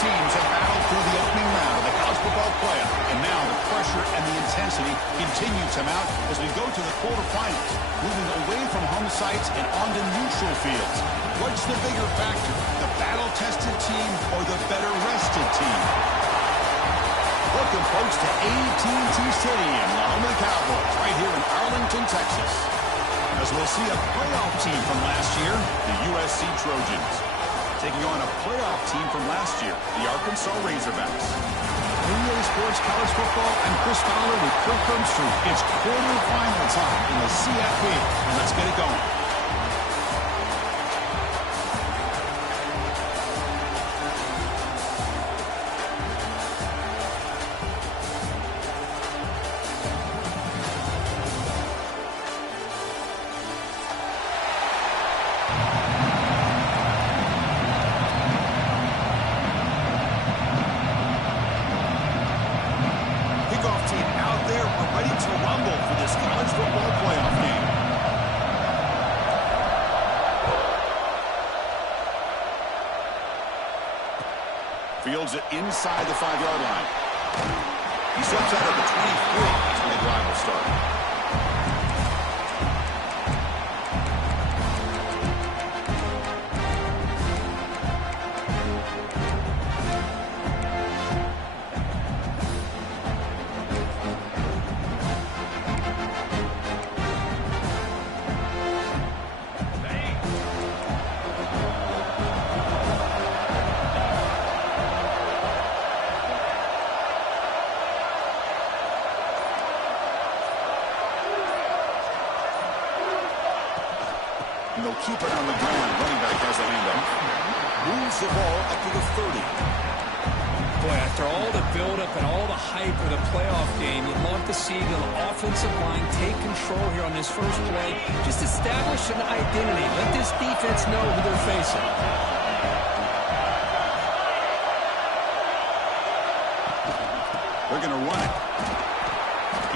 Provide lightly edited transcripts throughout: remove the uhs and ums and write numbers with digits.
teams have battled through the opening round of the college football playoff, and now the pressure and the intensity continue to mount as we go to the quarterfinals, moving away from home sites and onto neutral fields. What's the bigger factor, the battle-tested team or the better-rested team? Welcome, folks, to AT&T Stadium, the home of the Cowboys, right here in Arlington, Texas. As we'll see a playoff team from last year, the USC Trojans, taking on a playoff team from last year, the Arkansas Razorbacks. EA Sports College Football, I'm Chris Fowler with Kirk Herbstreit. It's quarterfinal time in the CFP, and let's get it going. Fields it inside the 5-yard line. He steps out of the 23 as the drive will start. And they'll keep it on the ground. Running back has the handoff. Moves the ball up to the 30. Boy, after all the buildup and all the hype of the playoff game, you'd love to see the offensive line take control here on this first play. Just establish an identity. Let this defense know who they're facing. They're going to run it.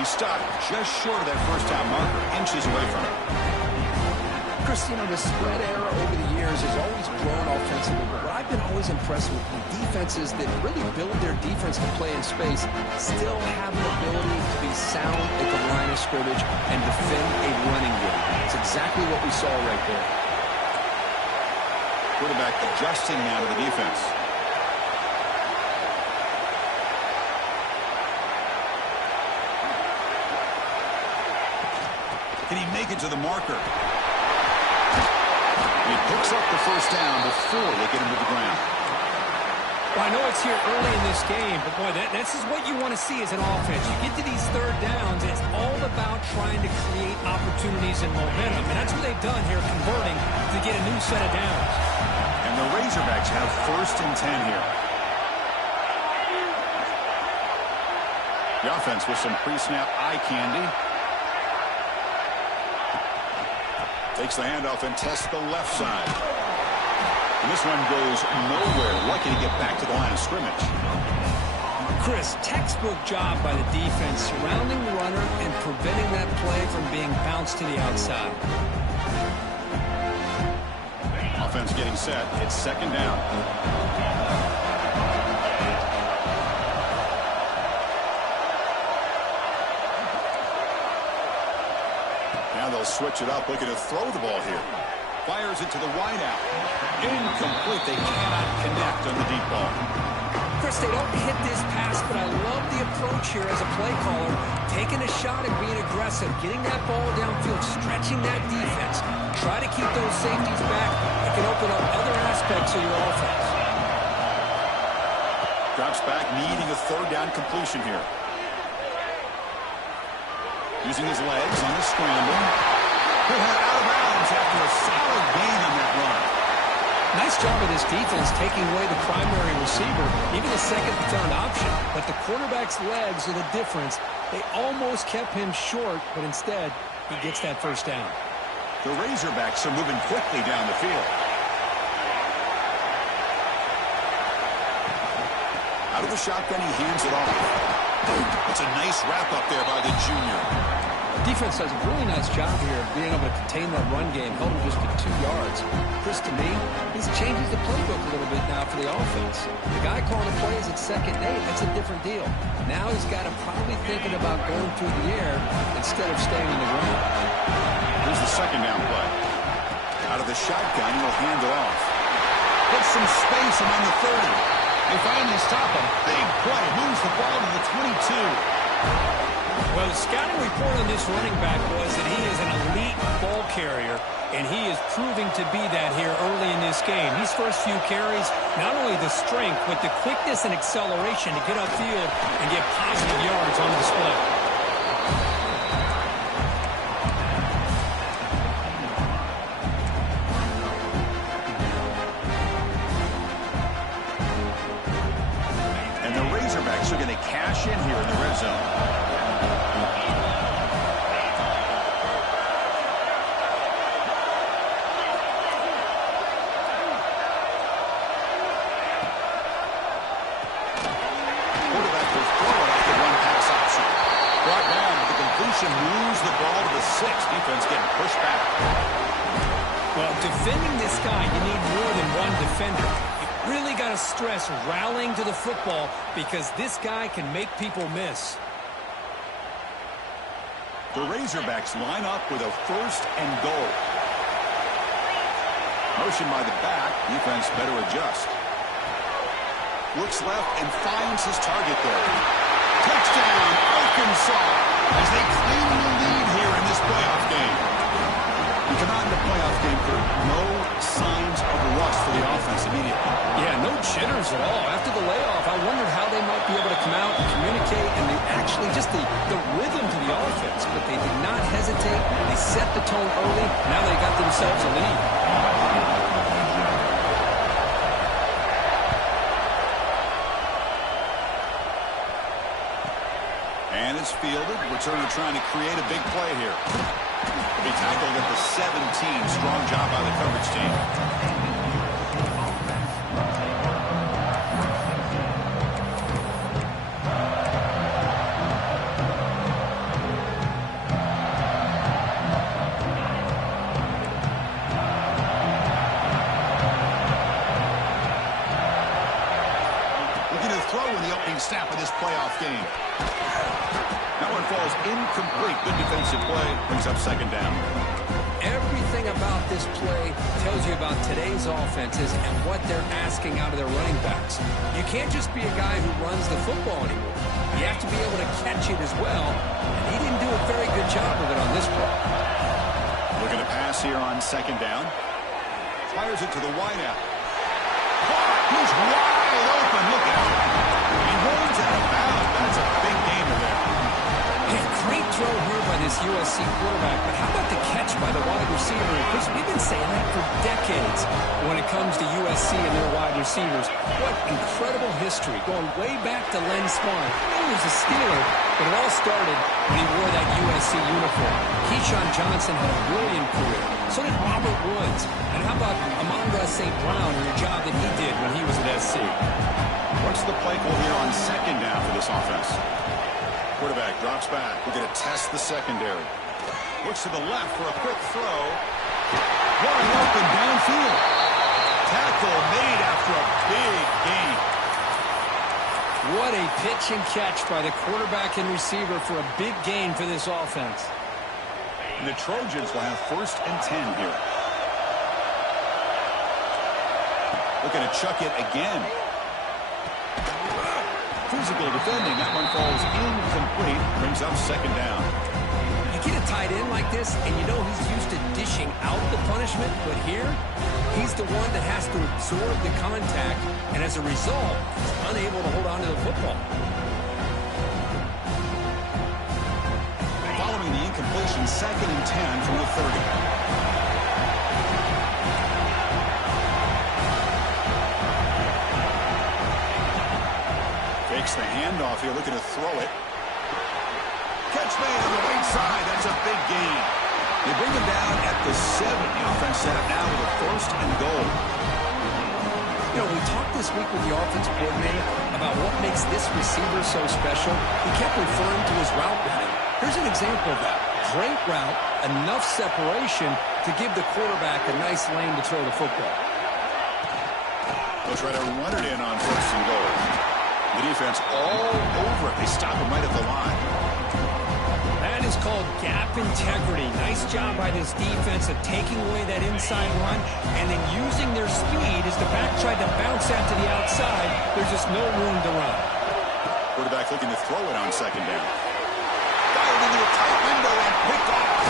He stopped just short of that first down marker, inches away from it. Chris, you know, the spread era over the years has always grown offensively, but what I've been always impressed with the defenses that really build their defense to play in space still have an ability to be sound at the line of scrimmage and defend a running game. It's exactly what we saw right there. Quarterback adjusting now to the defense. Can he make it to the marker? He picks up the first down before they get him to the ground. Well, I know it's here early in this game, but boy, this is what you want to see as an offense. You get to these third downs, it's all about trying to create opportunities and momentum, and that's what they've done here, converting to get a new set of downs. And the Razorbacks have 1st and 10 here. The offense with some pre-snap eye candy. Takes the handoff and tests the left side. And this one goes nowhere. Lucky to get back to the line of scrimmage. Chris, textbook job by the defense surrounding the runner and preventing that play from being bounced to the outside. Offense getting set. It's 2nd down. Now they'll switch it up, looking to throw the ball here. Fires it to the wideout. Incomplete. They cannot connect on the deep ball. Chris, they don't hit this pass, but I love the approach here as a play caller. Taking a shot and being aggressive, getting that ball downfield, stretching that defense. Try to keep those safeties back. It can open up other aspects of your offense. Drops back, needing a 3rd down completion here. Using his legs on the scramble. He'll head out of bounds after a solid gain on that run. Nice job of this defense taking away the primary receiver, even the second and third option. But the quarterback's legs are the difference. They almost kept him short, but instead, he gets that first down. The Razorbacks are moving quickly down the field. Out of the shotgun, he hands it off. It's a nice wrap up there by the junior. Defense does a really nice job here of being able to contain that run game, held him just to 2 yards. Chris, to me, this changes the playbook a little bit now for the offense. The guy calling the plays at second and 8, that's a different deal. Now he's got to probably thinking about going through the air instead of staying on the ground. Here's the second down play. Out of the shotgun, he'll hand it off. Gets some space among the 30. They finally stop him. Big play. Moves the ball to the 22. Well, the scouting report on this running back was that he is an elite ball carrier, and he is proving to be that here early in this game. These first few carries, not only the strength, but the quickness and acceleration to get upfield and get positive yards on display. And the Razorbacks are going to cash in here in the red zone. Moves the ball to the 6. Defense getting pushed back. Well, defending this guy, you need more than one defender. You really got to stress rallying to the football because this guy can make people miss. The Razorbacks line up with a 1st and goal. Motion by the back. Defense better adjust. Looks left and finds his target there. Touchdown, Arkansas, as they claim the lead here in this playoff game. We come out in the playoff game for no signs of rust for the offense immediately. Yeah, no jitters at all. After the layoff, I wondered how they might be able to come out and communicate, and they actually just the rhythm to the offense, but they did not hesitate. They set the tone early. Now they got themselves a lead. And it's fielded. Returner trying to create a big play here. He'll be tackled at the 17. Strong job by the coverage team. Looking to throw in the opening snap of this playoff game. That one falls incomplete. Good defensive play. Brings up second down. Everything about this play tells you about today's offenses and what they're asking out of their running backs. You can't just be a guy who runs the football anymore. You have to be able to catch it as well. And he didn't do a very good job of it on this play. Looking to pass here on second down. Fires it to the wideout. He's wide open. Look out. He runs out of bounds. That's a big gainer there. Hey, great throw here by this USC quarterback, but how about the catch by the wide receiver? Chris, we've been saying that for decades when it comes to USC and their wide receivers. What incredible history, going way back to Len Swann. He was a Steeler, but it all started when he wore that USC uniform. Keyshawn Johnson had a brilliant career. So did Robert Woods. And how about Amon-Ra St. Brown and the job that he did when he was at SC? What's the play call here on second down for this offense? Quarterback drops back. We're going to test the secondary. Looks to the left for a quick throw. Wide open downfield. Tackle made after a big gain. What a pitch and catch by the quarterback and receiver for a big gain for this offense. The Trojans will have 1st and 10 here. Looking to chuck it again. Physical defending. That one falls incomplete. Brings up second down. You get a tight end like this, and you know he's used to dishing out the punishment, but here, he's the one that has to absorb the contact, and as a result, he's unable to hold on to the football. Following the incompletion, 2nd and 10 from the 30. The handoff here, looking to throw it. Catch made on the right side. That's a big gain. They bring him down at the 7. The offense set up now with a 1st and goal. You know, we talked this week with the offensive coordinator about what makes this receiver so special. He kept referring to his route running. Here's an example of that. Great route, enough separation to give the quarterback a nice lane to throw the football. They'll try to run it in on 1st and goal. The defense all over it. They stop him right at the line. That is called gap integrity. Nice job by this defense of taking away that inside run and then using their speed as the back tried to bounce that to the outside. There's just no room to run. Quarterback looking to throw it on 2nd down. Fired into a tight window and picked off.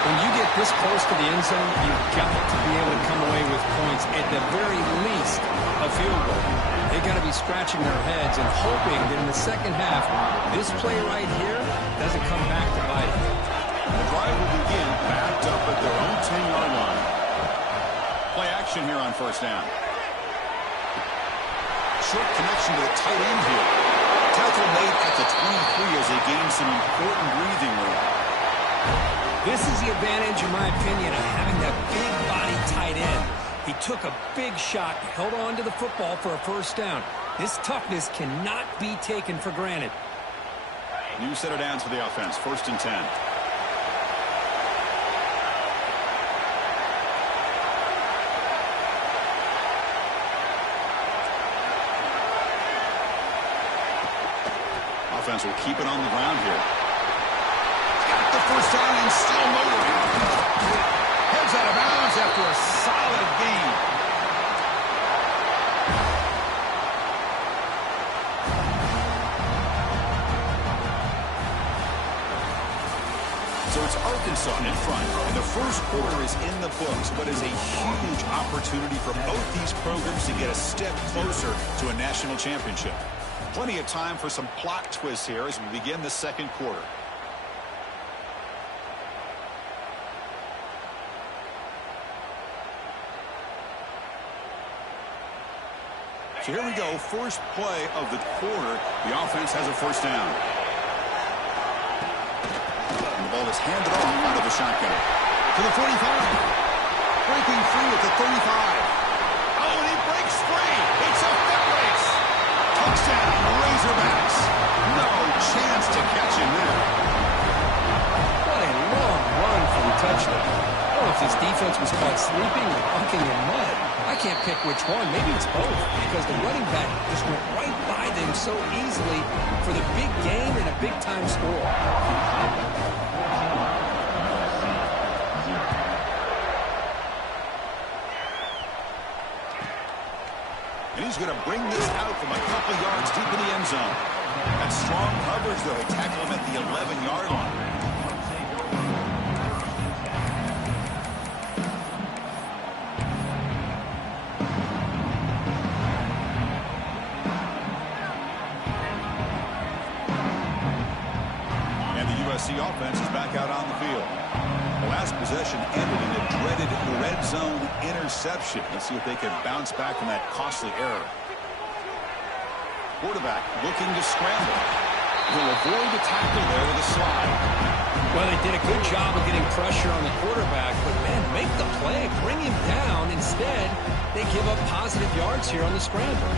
When you get this close to the end zone, you've got to be able to come away with points, at the very least a field goal. They've got to be scratching their heads and hoping that in the second half, this play right here doesn't come back to bite them. The drive will begin backed up at their own 10-yard line. Play action here on 1st down. Short connection to the tight end here. Tackle made at the 23 as they gain some important breathing room. This is the advantage, in my opinion, of having that big body tight end. He took a big shot, held on to the football for a 1st down. This toughness cannot be taken for granted. New set of downs for the offense. 1st and 10. Offense will keep it on the ground here. Got the 1st down and still motoring. Heads out of bounds after a solid gain. So it's Arkansas in front, and the 1st quarter is in the books, but is a huge opportunity for both these programs to get a step closer to a national championship. Plenty of time for some plot twists here as we begin the 2nd quarter. So here we go, first play of the quarter. The offense has a 1st down. And the ball is handed off out of the shotgun. To the 45. Breaking free at the 35. Oh, and he breaks free. It's a foot race. Touchdown, Razorbacks. No chance to catch him there. What a long run for the touchdown. I don't know if this defense was caught sleeping or bunking in mud. I can't pick which one. Maybe it's both, because the running back just went right by them so easily for the big gain and a big-time score. And he's going to bring this out from a couple yards deep in the end zone. That strong coverage, though, they tackle him at the 11-yard line. Offense is back out on the field. The last possession ended in a dreaded red zone interception. Let's see if they can bounce back from that costly error. Quarterback looking to scramble. He'll avoid the tackle there with a slide. Well, they did a good job of getting pressure on the quarterback, but, man, make the play. Bring him down. Instead, they give up positive yards here on the scramble.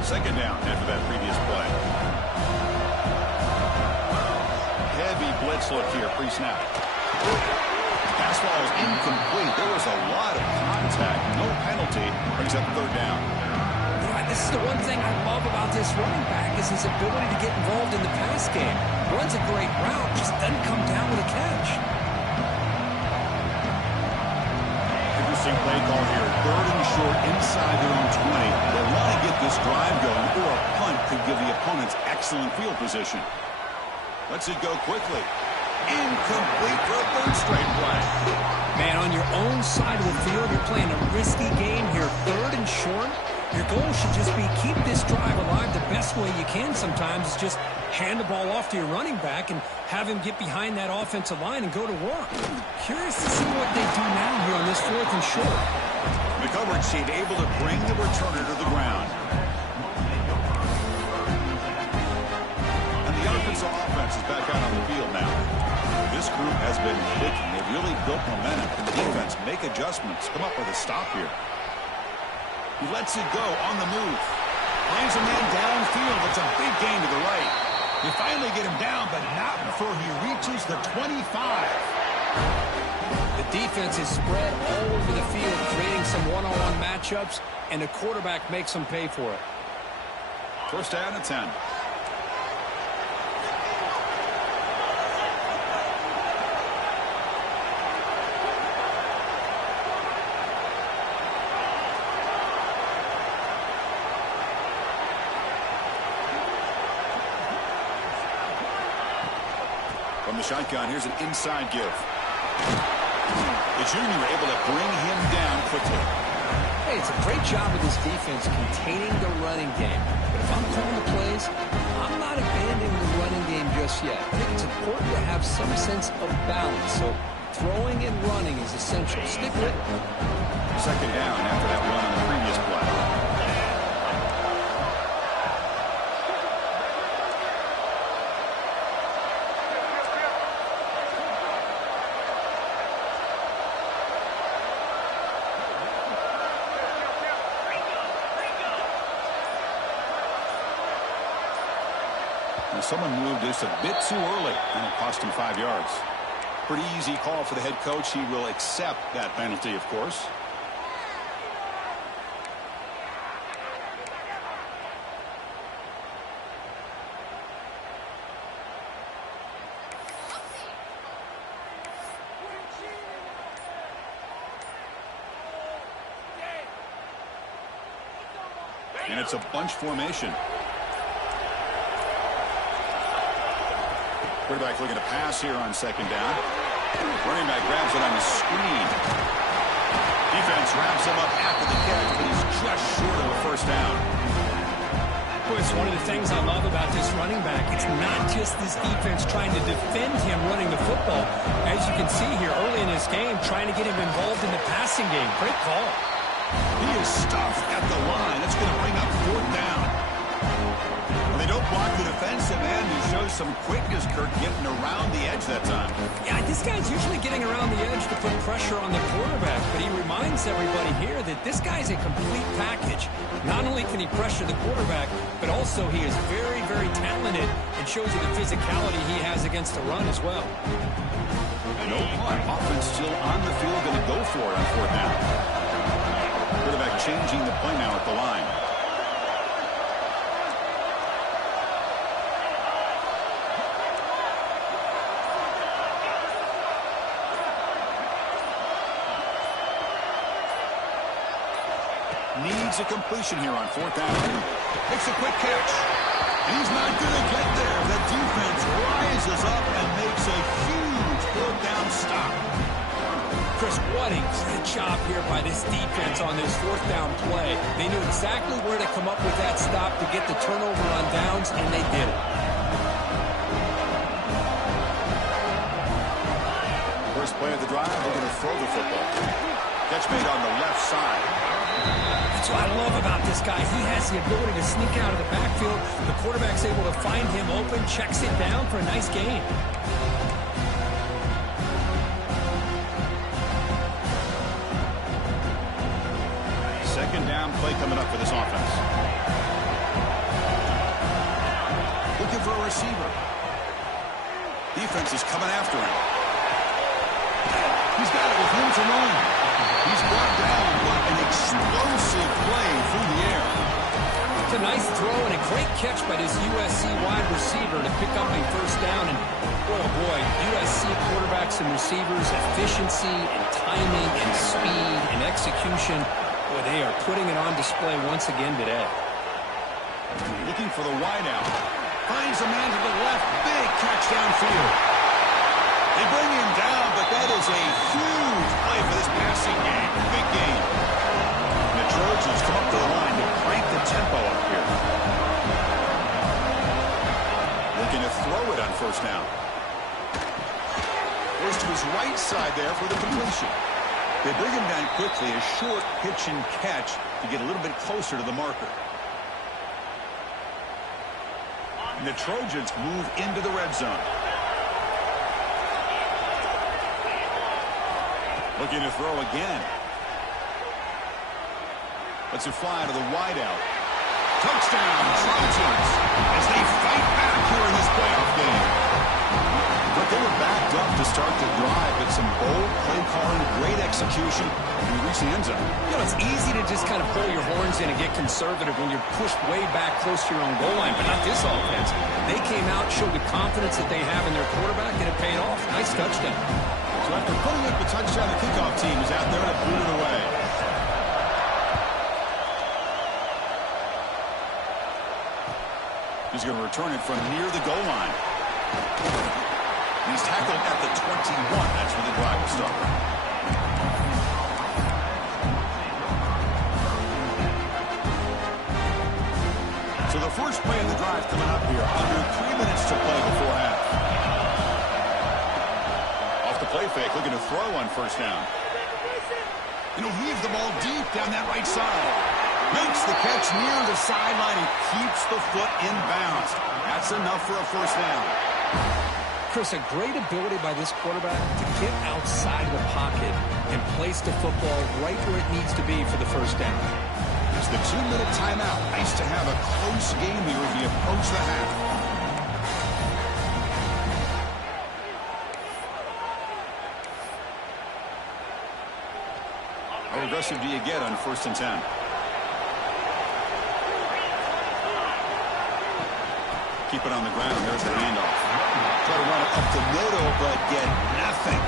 2nd down after that previous play. Heavy blitz look here, pre-snap. Pass ball is incomplete. There was a lot of contact. No penalty. Brings up 3rd down. Yeah, this is the one thing I love about this running back is his ability to get involved in the pass game. Runs a great route, just doesn't come down with a catch. Interesting play call here. 3rd and short inside their own 20. They want to get this drive going, or a punt could give the opponents excellent field position. Lets it go quickly. Incomplete for a 3rd straight play. Man, on your own side of the field, you're playing a risky game here. 3rd and short. Your goal should just be keep this drive alive the best way you can sometimes is just hand the ball off to your running back and have him get behind that offensive line and go to work. Curious to see what they do now here on this 4th and short. The coverage team able to bring the returner to the ground. Arkansas offense is back out on the field now. This group has been clicking. They've really built momentum. Can the defense make adjustments? Come up with a stop here. He lets it go on the move. Finds a man downfield. It's a big gain to the right. You finally get him down, but not before he reaches the 25. The defense is spread all over the field, creating some one-on-one matchups, and the quarterback makes them pay for it. First down and 10. From the shotgun, here's an inside give. The junior able to bring him down quickly. Hey, it's a great job of this defense containing the running game. But if I'm calling the plays, I'm not abandoning the running game just yet. I think it's important to have some sense of balance. So throwing and running is essential. Stick with it. Second down after that run on the previous play. Someone moved just a bit too early, and it cost him 5 yards. Pretty easy call for the head coach. He will accept that penalty, of course. And it's a bunch formation. Quarterback looking to pass here on second down. Running back grabs it on the screen. Defense wraps him up after the catch, but he's just short of a first down. Boy, it's one of the things I love about this running back. It's not just this defense trying to defend him running the football. As you can see here early in this game, trying to get him involved in the passing game. Great call. He is stuffed at the line. It's going to bring up fourth down. Well, they don't block the defensive end, who shows some quickness, Kirk, getting around the edge that time. Yeah, this guy's usually getting around the edge to put pressure on the quarterback, but he reminds everybody here that this guy's a complete package. Not only can he pressure the quarterback, but also he is very, very talented and shows you the physicality he has against the run as well. No punt. Offense still on the field, going to go for it on fourth down. Quarterback changing the play now at the line. Needs a completion here on fourth down. Makes a quick catch. He's not going to get there. The defense rises up and makes a huge fourth down stop. Chris, what a great job here by this defense on this fourth down play. They knew exactly where to come up with that stop to get the turnover on downs, and they did it. First play of the drive, they're going to throw the football. Catch made on the left side. That's what I love about this guy. He has the ability to sneak out of the backfield. The quarterback's able to find him open, checks it down for a nice gain. Second down play coming up for this offense. Looking for a receiver. Defense is coming after him. He's got it with room to run. He's brought down. What an explosive play through the air. It's a nice throw and a great catch by this USC wide receiver to pick up a first down. And, oh boy, USC quarterbacks and receivers, efficiency and timing and speed and execution. Boy, they are putting it on display once again today. Looking for the wideout. Finds a man to the left. Big catch downfield. They bring him down, but that is a huge play for this passing game. Big game. And the Trojans come up to the line to crank the tempo up here. Looking to throw it on first down. Goes to his right side there for the completion. They bring him down quickly, a short pitch and catch to get a little bit closer to the marker. And the Trojans move into the red zone. Looking to throw again. Lets it fly to the wideout. Touchdown, Trojans, as they fight back here in this playoff game. But they were backed up to start the drive, but some bold play calling, great execution, and reach the end zone. You know, it's easy to just kind of pull your horns in and get conservative when you're pushed way back close to your own goal line, but not this offense. They came out, showed the confidence that they have in their quarterback, and it paid off. Nice touchdown. So after putting up the touchdown, the kickoff team is out there to boot it away. He's going to return it from near the goal line. He's tackled at the 21. That's where the drive will start. So the first play of the drive coming up here. Under 3 minutes to play before half. Off the play fake, looking to throw on first down. And he'll heave the ball deep down that right side. Makes the catch near the sideline and keeps the foot in bounds. That's enough for a first down. Chris, a great ability by this quarterback to get outside of the pocket and place the football right where it needs to be for the first down. It's the 2-minute timeout. Nice to have a close game here as we approach the half. How aggressive do you get on 1st and 10? Keep it on the ground. There's the handoff. Try to run it up the middle, but get nothing.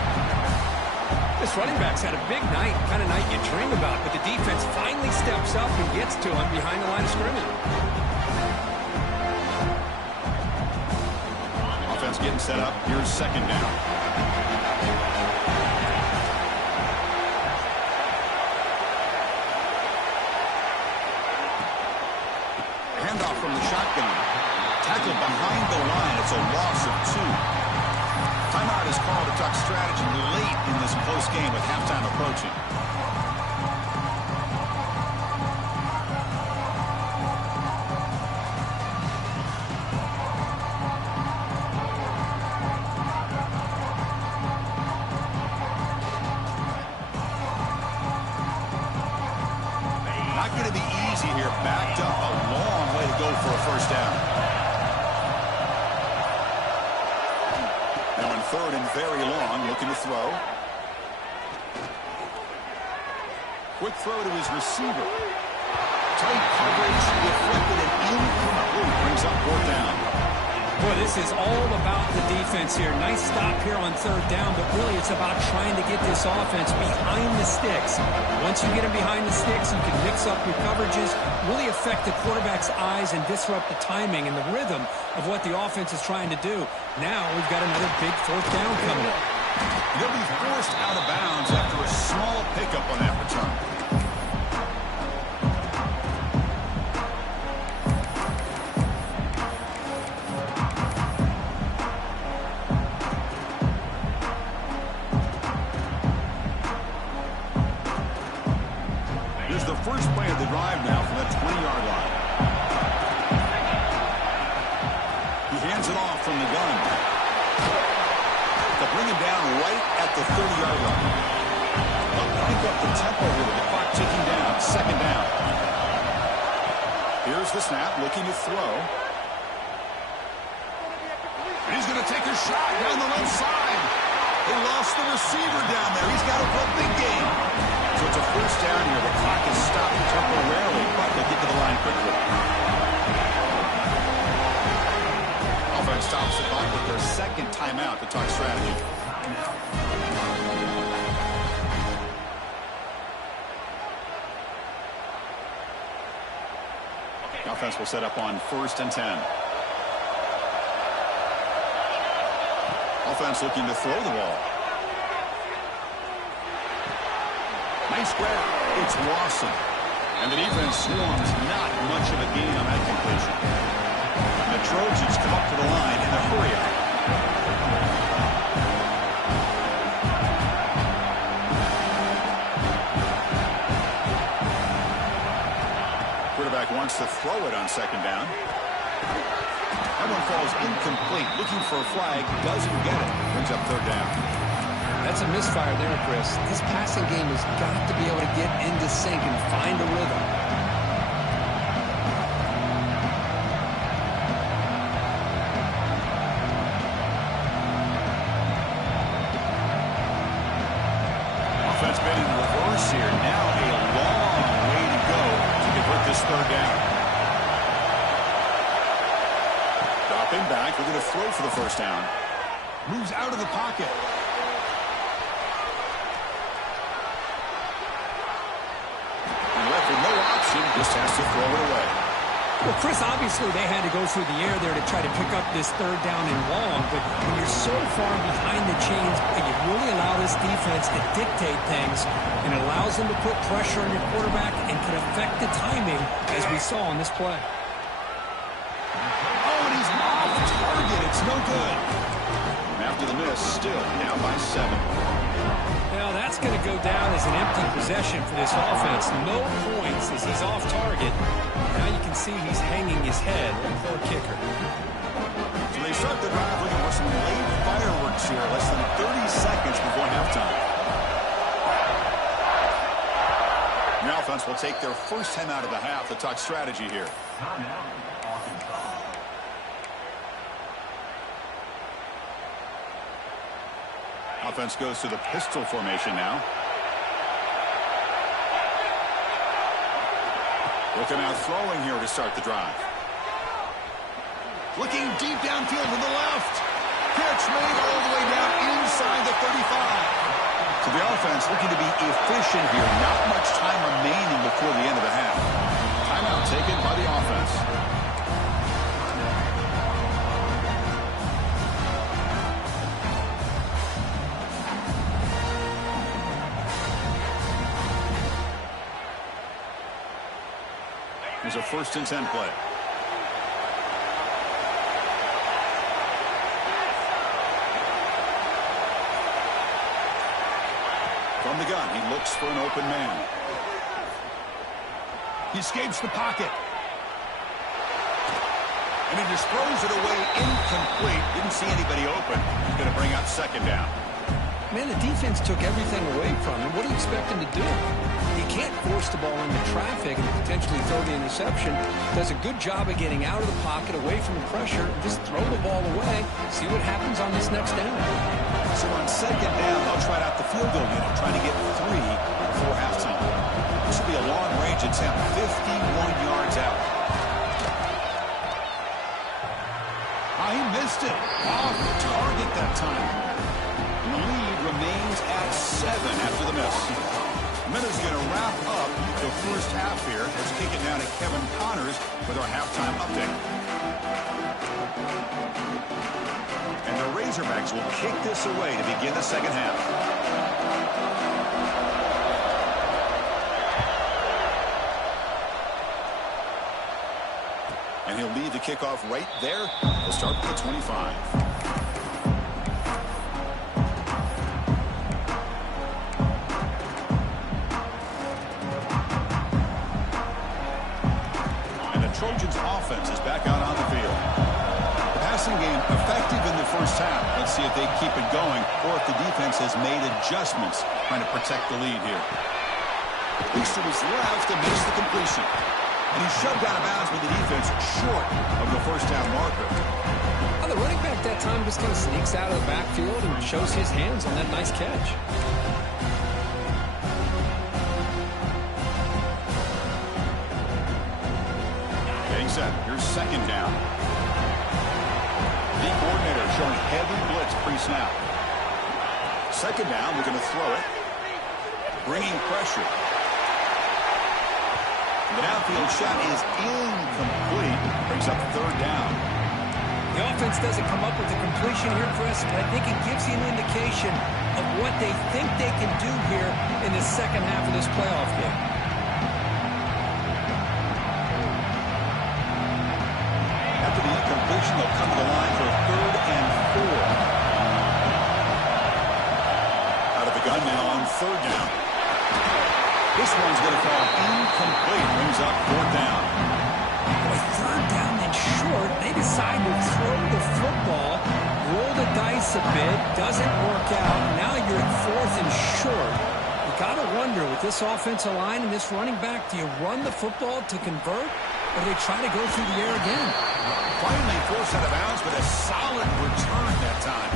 This running back's had a big night, kind of night you dream about, but the defense finally steps up and gets to him behind the line of scrimmage. Offense getting set up. Here's 2nd down. Handoff from the shotgun. Tackled behind the line. It's a loss of 2. Timeout is called to talk strategy late in this close game with halftime approaching. Not going to be easy here. Backed up a long way to go for a first down. 3rd and very long, looking to throw. Quick throw to his receiver. Tight coverage, deflected and incomplete. Brings up 4th down. Boy, this is all about the defense here. Nice stop here on 3rd down, but really it's about trying to get this offense behind the sticks. Once you get them behind the sticks, you can mix up your coverages, really affect the quarterback's eyes and disrupt the timing and the rhythm of what the offense is trying to do. Now we've got another big 4th down coming up. They'll be forced out of bounds after a small pickup on that return. Here's the first play of the drive now from that 20-yard line. He hands it off from the gun. To bring him down right at the 30-yard line. They'll crank up the tempo here with the clock ticking down. 2nd down. Here's the snap, looking to throw. And he's going to take a shot down the left side. They lost the receiver down there. He's got to play big game. So it's a first down here. The clock is stopped temporarily, but they get to the line quickly. Offense stops the clock with their 2nd timeout to talk strategy. The offense will set up on 1st and 10. Offense looking to throw the ball. Nice grab. It's Lawson. And the defense swarms. Not much of a gain on that completion. The Trojans come up to the line in a hurry up. Quarterback wants to throw it on 2nd down. That one falls incomplete. Looking for a flag. Doesn't get it. Brings up 3rd down. That's a misfire there, Chris. This passing game has got to be able to get into sync and find a rhythm. been in reverse here. Now a long way to go to convert this third down. Dropping back, we're going to throw for the first down. Moves out of the pocket. And left with no option, just has to throw it away. Well, Chris, obviously they had to go through the air there to try to pick up this third down and long, but when you're so far behind the chains, you really allow this defense to dictate things, and it allows them to put pressure on your quarterback and can affect the timing, as we saw on this play. Oh, and he's off target. It's no good. And after the miss, still down by 7. Now that's going to go down as an empty possession for this offense. No points as he's off target. Now you can see he's hanging his head. Poor kicker. So they start the drive looking for some late fireworks here. Less than 30 seconds before halftime. The offense will take their first time out of the half to talk strategy here. Offense goes to the pistol formation now. Looking out throwing here to start the drive. Looking deep downfield to the left. Catch made all the way down inside the 35. So the offense looking to be efficient here. Not much time remaining before the end of the half. Timeout taken by the offense. Here's a 1st and 10 play. From the gun, he looks for an open man. He escapes the pocket. And he just throws it away incomplete. Didn't see anybody open. He's going to bring up 2nd down. Man, the defense took everything away from him. What do you expect him to do? He can't force the ball into traffic and potentially throw the interception. Does a good job of getting out of the pocket, away from the pressure, just throw the ball away, see what happens on this next down. So on 2nd down, they'll try out the field goal unit, trying to get 3 before halftime. This will be a long-range attempt, 51 yards out. Oh, he missed it. Off target that time. The lead remains at 7 after the miss. Minutes going to wrap up the first half here. Let's kick it down to Kevin Connors with our halftime update. And the Razorbacks will kick this away to begin the second half. And he'll lead the kickoff right there. We'll start with the 25. Trojans offense is back out on the field. The passing game effective in the first half. Let's see if they keep it going or if the defense has made adjustments trying to protect the lead here. Leaks to his left and makes the completion. And he's shoved out of bounds with the defense short of the first down marker. Well, the running back that time just kind of sneaks out of the backfield and shows his hands on that nice catch. Here's 2nd down. The coordinator showing heavy blitz pre-snap. 2nd down, we're going to throw it. Bringing pressure. The downfield shot is incomplete. Brings up 3rd down. The offense doesn't come up with the completion here, Chris, but I think it gives you an indication of what they think they can do here in the second half of this playoff game. They'll come to the line for 3rd and 4. Out of the gun now on 3rd down. This one's going to fall incomplete. Brings up 4th down. Boy, 3rd down and short. They decide to throw the football, roll the dice a bit, doesn't work out. Now you're at 4th and short. You got to wonder, with this offensive line and this running back, do you run the football to convert, or do they try to go through the air again? Finally forced out of bounds with a solid return that time.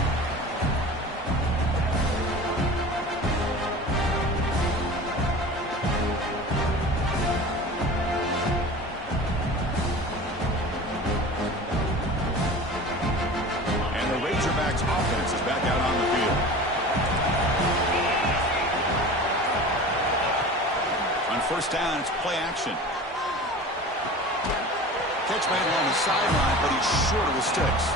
Razorbacks offense is back out on the field. On first down, it's play action. Catch made along the sideline, but he's short of the sticks.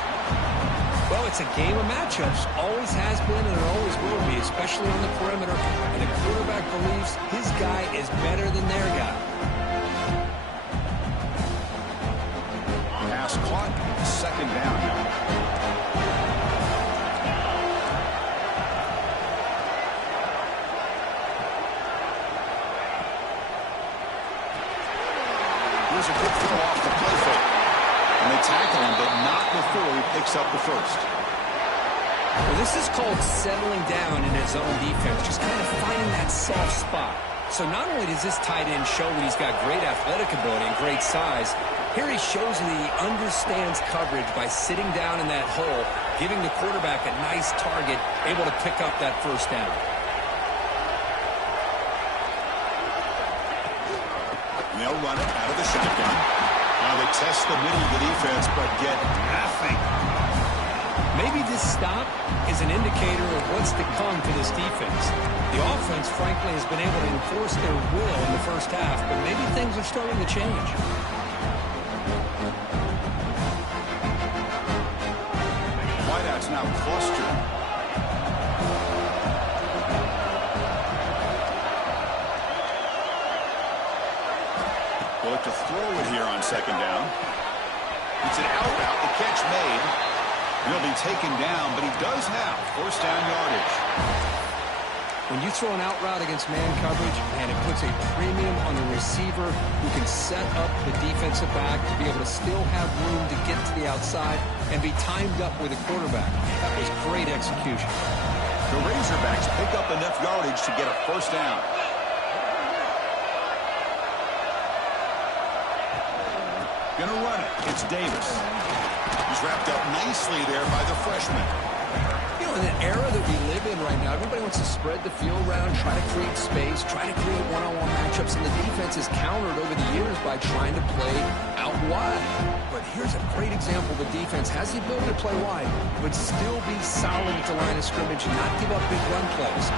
Well, it's a game of matchups. Always has been and it always will be, especially on the perimeter. And the quarterback believes his guy is better than their guy. Pass caught. Second down now. Here's a good throw off the play fake. And they tackle him, but not before he picks up the first. Well, this is called settling down in his own defense, just kind of finding that soft spot. So not only does this tight end show that he's got great athletic ability and great size, here he shows that he understands coverage by sitting down in that hole, giving the quarterback a nice target, able to pick up that first down. They'll run it out of the shotgun. Now they test the middle of the defense, but get nothing. Maybe this stop is an indicator of what's to come for this defense. The offense, frankly, has been able to enforce their will in the first half, but maybe things are starting to change. Wideout's now clustered. They'll look to throw it here on second down. It's an out route. The catch made. He'll be taken down, but he does have first down yardage. When you throw an out route against man coverage, and it puts a premium on the receiver who can set up the defensive back to be able to still have room to get to the outside and be timed up with a quarterback. That was great execution. The Razorbacks pick up enough yardage to get a first down. Gonna run it. It's Davis. He's wrapped up nicely there by the freshman. You know, in the era that we live in right now, everybody wants to spread the field around, try to create space, try to create one-on-one matchups, and the defense has countered over the years by trying to play out wide. But here's a great example. The defense has the ability to play wide, but still be solid at the line of scrimmage and not give up big run plays.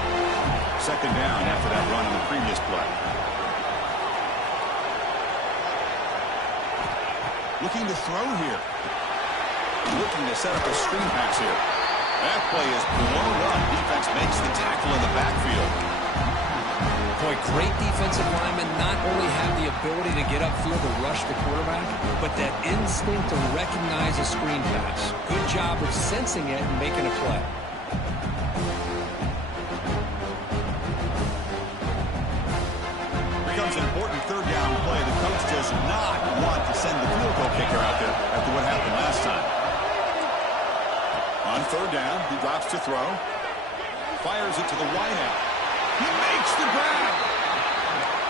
Second down after that run in the previous play. Looking to throw here. Looking to set up a screen pass here. That play is blown up. Defense makes the tackle in the backfield. Boy, great defensive linemen not only have the ability to get upfield to rush the quarterback, but that instinct to recognize a screen pass. Good job of sensing it and making a play. Here comes an important third down play. The coach does not want to send the field goal kicker out there after what happened last time. On third down, he drops to throw. Fires it to the wideout. He makes the grab.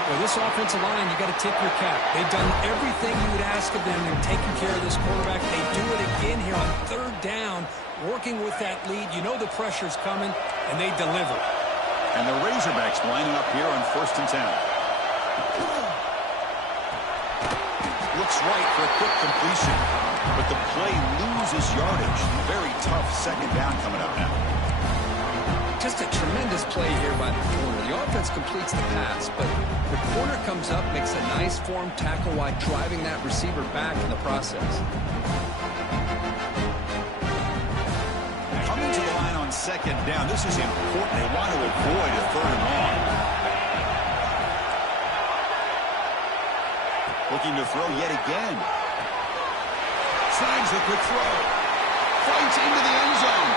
Well, this offensive line, you got to tip your cap. They've done everything you would ask of them in taking care of this quarterback. They do it again here on third down, working with that lead. You know the pressure's coming, and they deliver. And the Razorbacks lining up here on 1st and 10. Looks right for a quick completion, but the play loses yardage. Very tough second down coming up now. Just a tremendous play here by the corner. The offense completes the pass, but the corner comes up, makes a nice form tackle while driving that receiver back in the process. Coming to the line on second down. This is important. They want to avoid a third and long. Looking to throw yet again. Snags the quick throw. Fights into the end zone.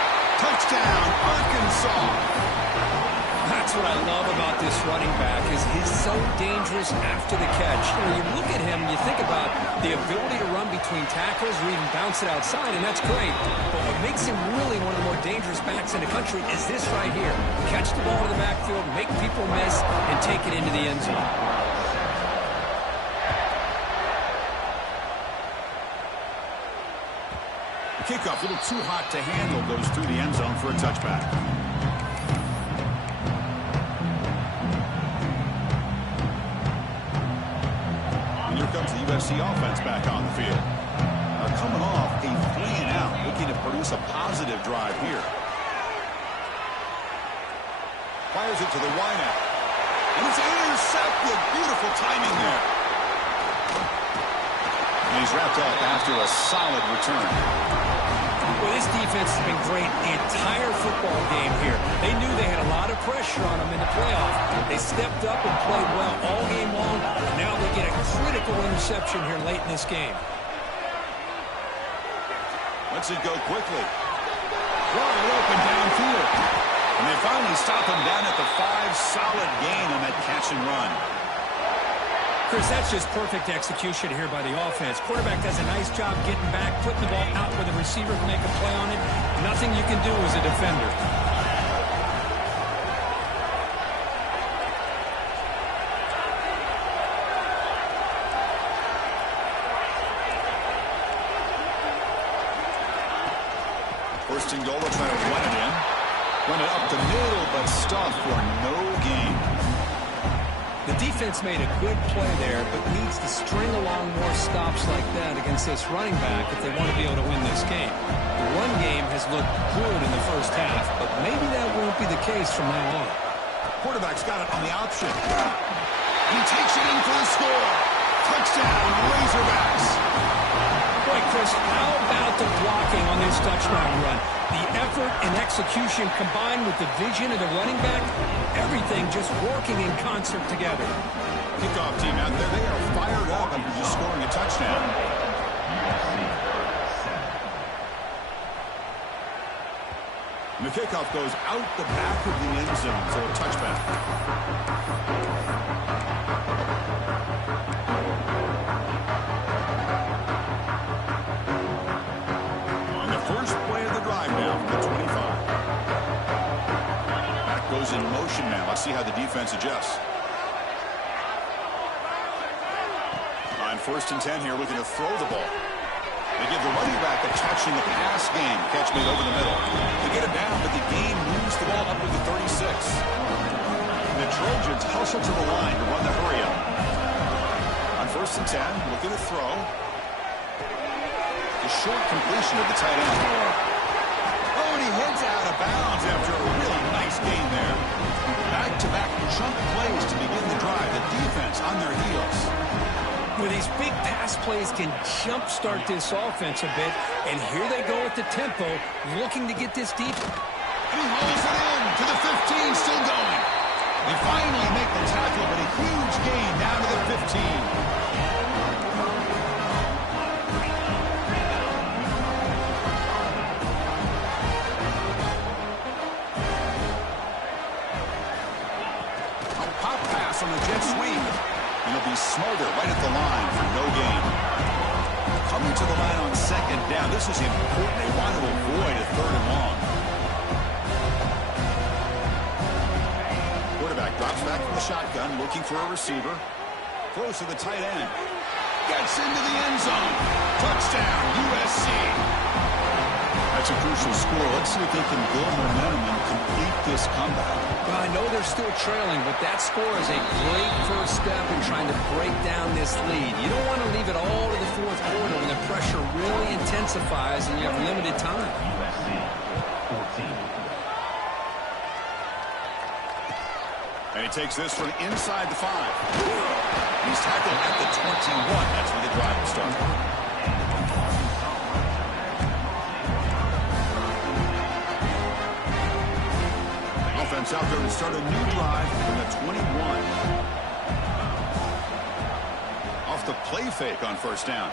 Touchdown, Arkansas. That's what I love about this running back is he's so dangerous after the catch. You know, you look at him, you think about the ability to run between tackles or even bounce it outside, and that's great. But what makes him really one of the more dangerous backs in the country is this right here. Catch the ball in the backfield, make people miss, and take it into the end zone. Kickoff a little too hot to handle, goes through the end zone for a touchback. And here comes the USC offense back on the field. are coming off a 3-and-out, looking to produce a positive drive here. Fires it to the wideout. And it's intercepted. Beautiful timing there. And he's wrapped up after a solid return. Well, this defense has been great the entire football game here. They knew they had a lot of pressure on them in the playoff. They stepped up and played well all game long. Now they get a critical interception here late in this game. Lets it go quickly. Wide open downfield. And they finally stop him down at the 5. Solid gain on that catch and run. Chris, that's just perfect execution here by the offense. Quarterback does a nice job getting back, putting the ball out where the receiver can make a play on it. Nothing you can do as a defender. First and goal, they'll try to run it in. Run it up the middle, but stuffed for no gain. The defense made a good play there, but needs to string along more stops like that against this running back if they want to be able to win this game. The run game has looked good in the first half, but maybe that won't be the case from now on. Quarterback's got it on the option. And he takes it in for the score. Touchdown, Razorbacks. Boy, Chris, how about the blocking on this touchdown run? The effort and execution combined with the vision of the running back, everything just working in concert together. Kickoff team out there, they are fired up after just scoring a touchdown. And the kickoff goes out the back of the end zone, so a touchback. In motion now. Let's see how the defense adjusts. On 1st and 10 here, looking to throw the ball. They give the running back a touch in the pass game. Catch made over the middle. They get it down, but the game moves the ball up to the 36. And the Trojans hustle to the line to run the hurry up. On 1st and 10, looking to throw. The short completion of the tight end. Oh, and he heads out of bounds after a really nice gain there. Back-to-back chunk plays to begin the drive. The defense on their heels. Well, these big pass plays can jumpstart this offense a bit, and here they go at the tempo, looking to get this deep. And he hauls it in to the 15, still going. They finally make the tackle, but a huge gain down to the 15. On the jet sweep. And he'll be smothered right at the line for no gain. Coming to the line on 2nd down. This is important. They want to avoid a 3rd and long. Quarterback drops back from the shotgun, looking for a receiver. Throws to the tight end. Gets into the end zone. Touchdown, USC. That's a crucial score. Let's see if they can build momentum and complete this comeback. Well, I know they're still trailing, but that score is a great first step in trying to break down this lead. You don't want to leave it all to the 4th quarter when the pressure really intensifies and you have limited time. And he takes this from inside the 5. He's tackled at the 21. That's where the drive will start. Offense out there to start a new drive from the 21. Off the play fake on 1st down.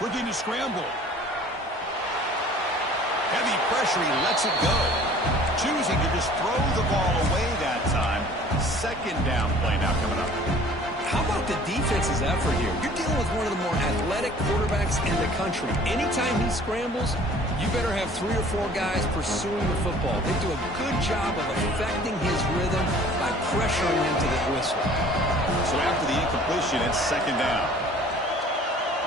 Looking to scramble. Heavy pressure, he lets it go. Choosing to just throw the ball away that time. 2nd down play now coming up. How about the defense's effort here? You're dealing with one of the more athletic quarterbacks in the country. Anytime he scrambles, you better have 3 or 4 guys pursuing the football. They do a good job of affecting his rhythm by pressuring him to the whistle. So after the incompletion, it's 2nd down.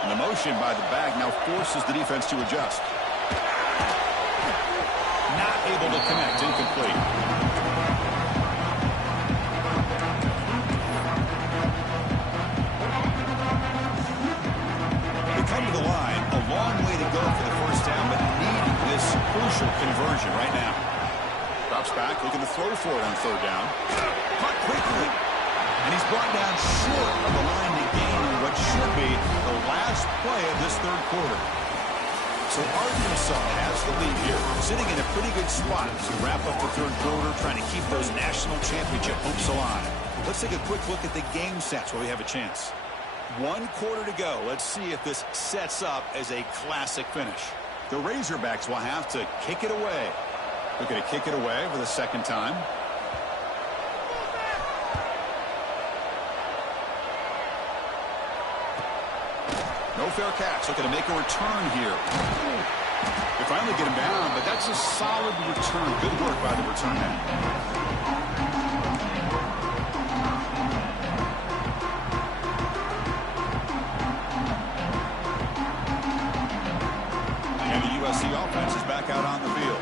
And the motion by the back now forces the defense to adjust. Not able to connect, incomplete. Come to the line, a long way Drops back, looking to throw for it on third down. Caught quickly. And he's brought down short of the line to gain in what should be the last play of this third quarter. So Arkansas has the lead here, sitting in a pretty good spot to wrap up the third quarter, trying to keep those national championship hopes alive. Let's take a quick look at the game sets where we have a chance. 1 quarter to go. Let's see if this sets up as a classic finish. The Razorbacks will have to kick it away. Looking to kick it away for the second time. No fair catch. Looking to make a return here. They finally get him down, but that's a solid return. Good work by the return man. And the USC offense is back out on the field.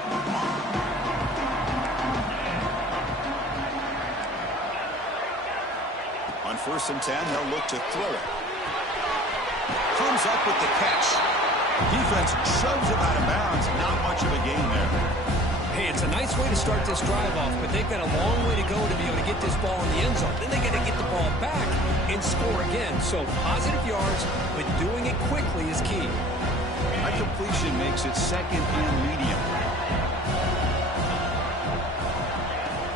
On 1st and 10, they'll look to throw it. Comes up with the catch. Defense shoves him out of bounds. Not much of a gain there. Hey, it's a nice way to start this drive off, but they've got a long way to go to be able to get this ball in the end zone. Then they got to get the ball back and score again. So positive yards, but doing it quickly is key. That completion makes it second and medium.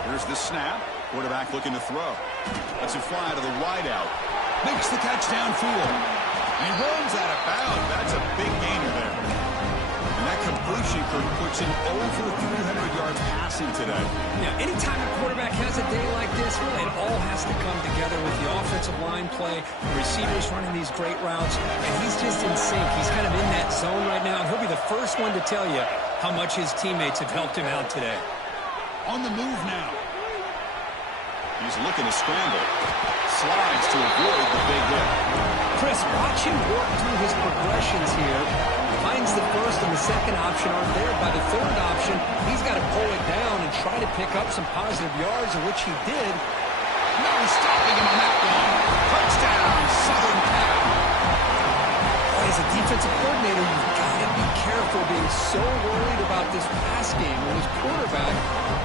Here's the snap. Quarterback looking to throw. Lets it fly to the wideout. Makes the catch downfield. And he runs out of bounds. That's a big gainer there. And that completion puts him over 300 yards passing today. Yeah, anytime a quarterback has a day like this, really, it all has to come together with the offensive line play, the receivers running these great routes, and he's just in sync. He's kind of in that zone right now, and he'll be the first one to tell you how much his teammates have helped him out today. On the move now. He's looking to scramble. Slides to avoid the big hit. Chris, watch him work through his progressions here. Finds the first and the second option aren't there. By the third option, he's got to pull it down and try to pick up some positive yards, of which he did. No stopping him on that one. Touchdown, Southern Cal. As a defensive coordinator, you've got to be careful being so worried about this pass game with his quarterback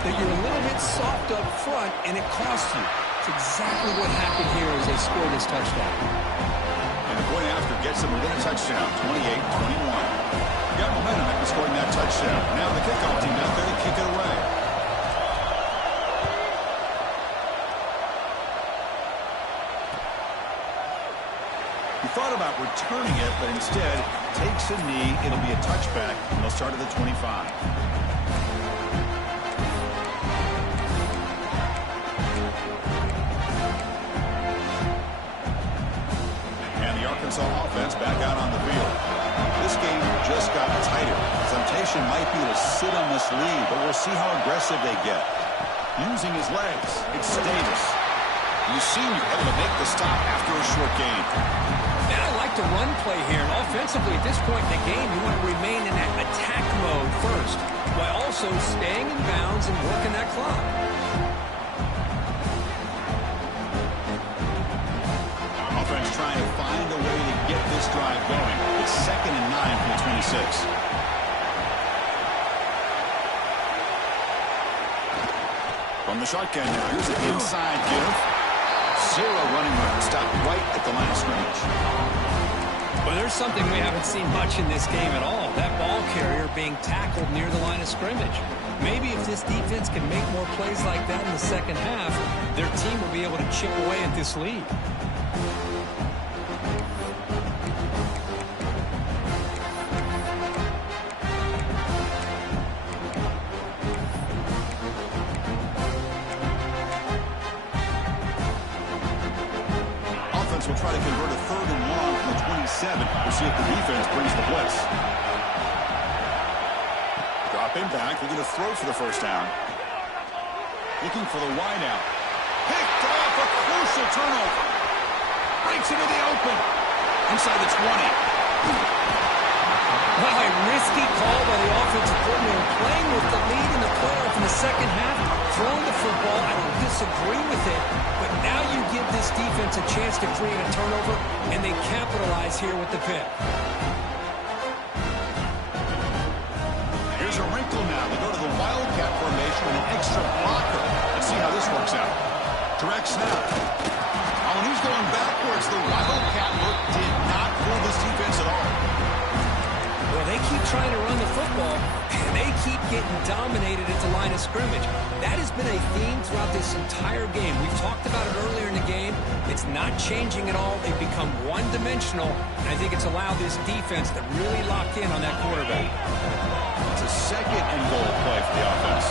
that you're a little bit soft up front and it costs you. It's exactly what happened here as they scored this touchdown. And the point after gets them within a touchdown, 28-21. Got momentum after scoring that touchdown. Now the kickoff team out there to kick it away. He thought about returning it, but instead takes a knee. It'll be a touchback, and they'll start at the 25. Arkansas offense back out on the field. This game just got tighter. Temptation might be to sit on this lead, but we'll see how aggressive they get. Using his legs, it's Davis. The senior able to make the stop after a short gain. Man, I like the run play here. And offensively, at this point in the game, you want to remain in that attack mode first, while also staying in bounds and working that clock. Offense trying to find a way to get this drive going. It's 2nd and 9 from the 26. From the shotgun now, here's an inside give. Zero running room. Stopped right at the line of scrimmage. Well, there's something we haven't seen much in this game at all. That ball carrier being tackled near the line of scrimmage. Maybe if this defense can make more plays like that in the second half, their team will be able to chip away at this lead. Will try to convert a 3rd and long from the 27. We'll see if the defense brings the blitz. Dropping back, looking to throw for the first down. Looking for the wideout. Picked off, a crucial turnover. Breaks into the open. Inside the 20. Wow, a risky call by the offensive coordinator, playing with the lead in the playoff in the second half, throwing the football. I don't disagree with it, but now you give this defense a chance to create a turnover, and they capitalize here with the pick. Here's a wrinkle now. They go to the Wildcat formation with an X getting dominated at the line of scrimmage. That has been a theme throughout this entire game. We've talked about it earlier in the game. It's not changing at all. They've become one-dimensional, and I think it's allowed this defense to really lock in on that quarterback. It's a second and goal play for the offense.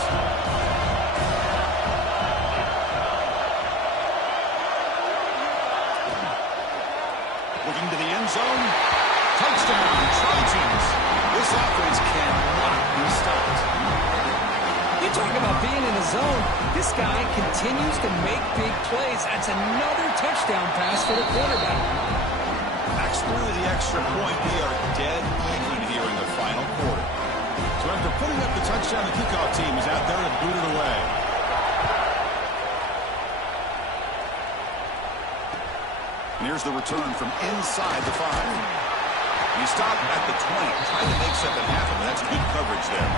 Looking to the end zone. Touchdown, Trojans. This offense cannot be stopped. You talk about being in the zone. This guy continues to make big plays. That's another touchdown pass for the quarterback. Backs through the extra point. We are dead even here in the final quarter. So after putting up the touchdown, the kickoff team is out there to boot it away. And here's the return from inside the 5. He stopped at the 20, trying to make something happen, but that's good coverage there.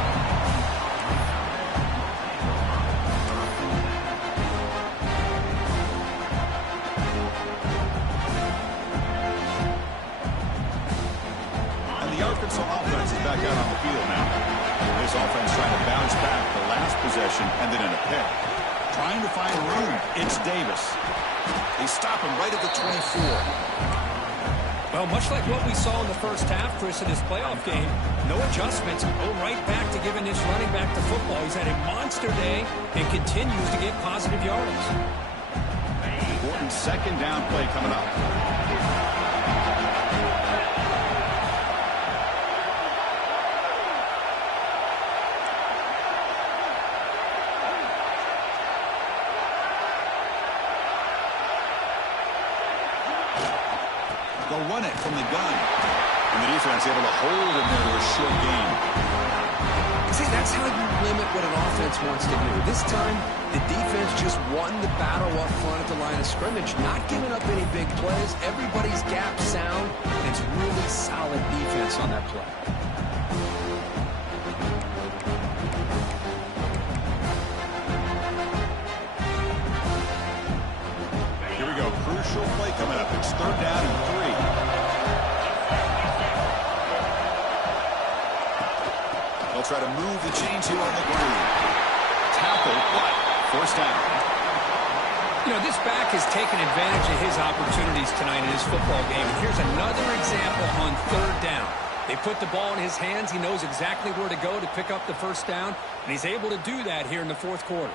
And the Arkansas offense is back out on the field now. This offense trying to bounce back the last possession and then in a pick. Trying to find room. It's Davis. They stop him right at the 24. Well, much like what we saw in the first half, Chris, in this playoff game, no adjustments. Go right back to giving this running back the football. He's had a monster day and continues to get positive yards. Important second down play coming up. They'll run it from the gun. And the defense able to hold him there to a short gain. See, that's how you limit what an offense wants to do. This time, the defense just won the battle up front at the line of scrimmage, not giving up any big plays. Everybody's gap sound, and it's really solid defense on that play. Here we go. Crucial play coming up. It's third down and 3. They'll try to move the chains here on the ground. Tackle, but first down. You know, this back has taken advantage of his opportunities tonight in his football game. And here's another example on third down. They put the ball in his hands. He knows exactly where to go to pick up the first down. And he's able to do that here in the fourth quarter.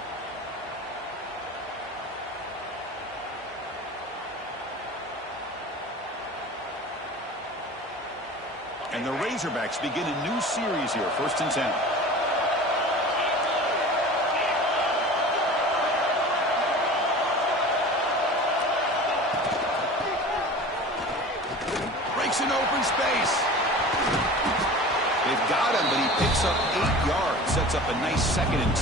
And the Razorbacks begin a new series here, 1st and 10. Breaks an open space. They've got him, but he picks up 8 yards. Sets up a nice 2nd and 2.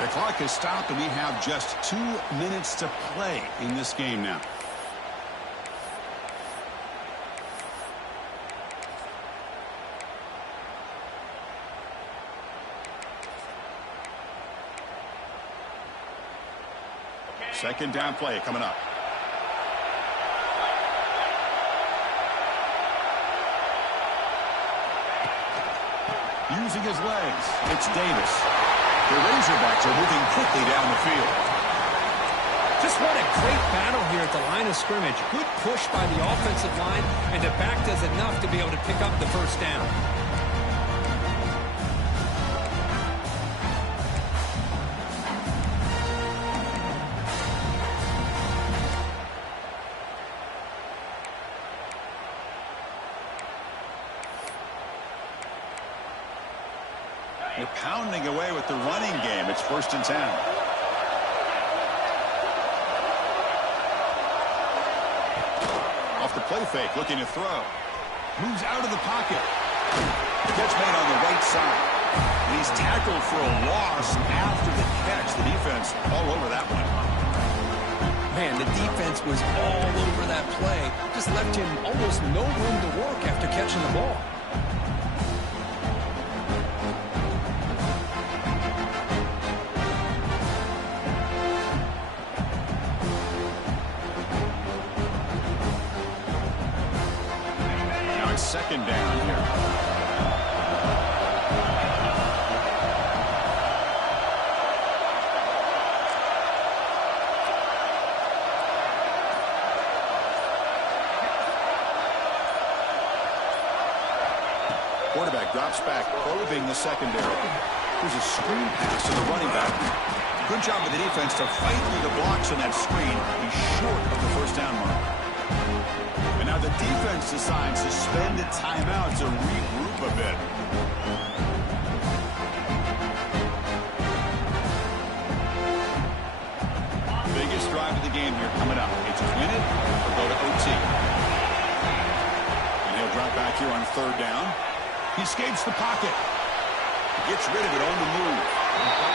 The clock has stopped, and we have just 2 minutes to play in this game now. Second down play coming up. Using his legs, it's Davis. The Razorbacks are moving quickly down the field. Just what a great battle here at the line of scrimmage. Good push by the offensive line, and the back does enough to be able to pick up the first down. They're pounding away with the running game. It's 1st and 10. Off the play fake, looking to throw. Moves out of the pocket. The catch made on the right side. And he's tackled for a loss after the catch. The defense all over that one. Man, the defense was all over that play. Just left him almost no room to work after catching the ball. Now it's second down here. Quarterback drops back, probing the secondary. There's a screen pass to the running back. Good job of the defense to fight through the blocks on that screen. He's short of the first down mark. And now the defense decides to spend a timeout to regroup a bit. Biggest drive of the game here coming up. It's win it or go to OT. And he'll drop back here on third down. He escapes the pocket. Gets rid of it on the move.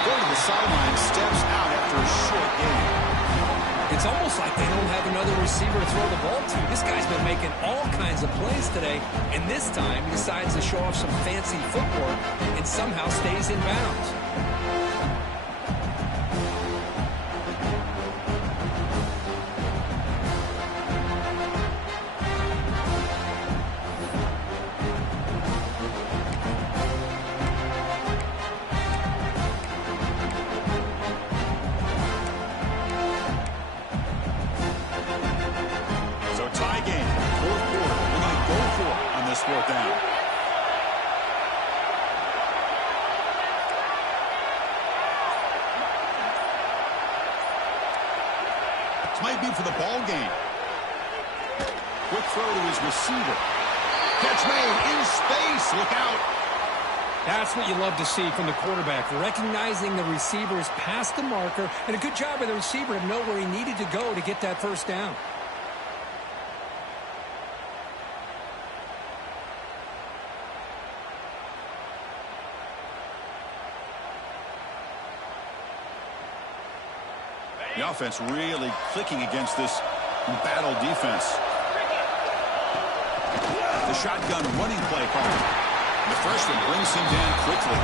Go to the sideline, steps out after a short game. It's almost like they don't have another receiver to throw the ball to. This guy's been making all kinds of plays today, and this time he decides to show off some fancy footwork and somehow stays in bounds. Fourth down. This might be for the ball game. Quick throw to his receiver. Catch made in space. Look out. That's what you love to see from the quarterback, recognizing the receivers past the marker, and a good job of the receiver to know where he needed to go to get that first down. The offense really clicking against this battle defense. The shotgun running play call. The freshman brings him down quickly.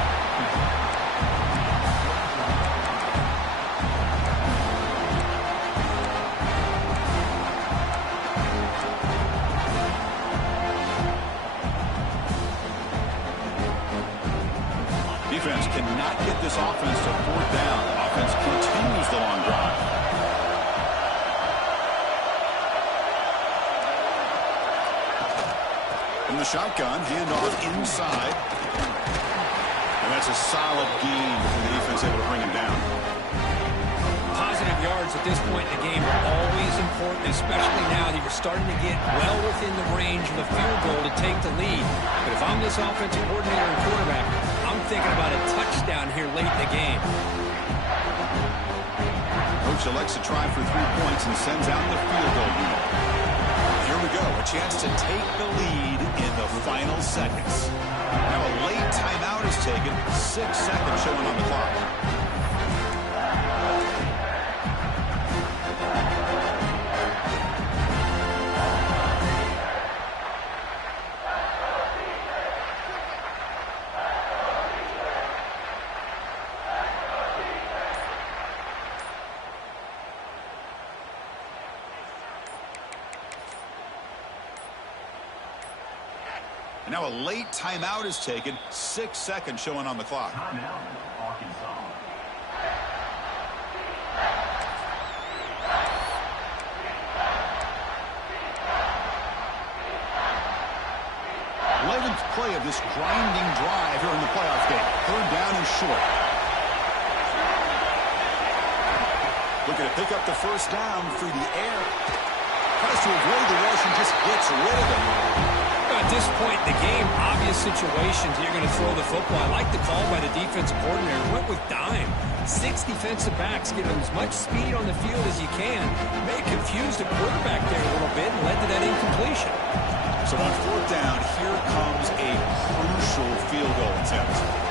Defense cannot get this offense to fourth down. Offense continues the long drive. From the shotgun, handoff inside. And that's a solid gain for the defense, able to bring him down. Positive yards at this point in the game are always important, especially now that you're starting to get well within the range of the field goal to take the lead. But if I'm this offensive coordinator and quarterback, I'm thinking about a touchdown here late in the game. Coach elects to try for 3 points and sends out the field goal unit. Here we go, a chance to take the lead in the final seconds. Now a late timeout is taken, 6 seconds showing on the clock. Now a late timeout is taken. 6 seconds showing on the clock. Timeout, Arkansas. 11th play of this grinding drive here in the playoff game. Third down and short. Looking to pick up the first down through the air. Tries to avoid the rush and just gets rid of it. At this point in the game, obvious situations you're going to throw the football. I like the call by the defensive coordinator. Went with dime. 6 defensive backs, get them as much speed on the field as you can. May have confused the quarterback there a little bit and led to that incompletion. So on fourth down, here comes a crucial field goal attempt.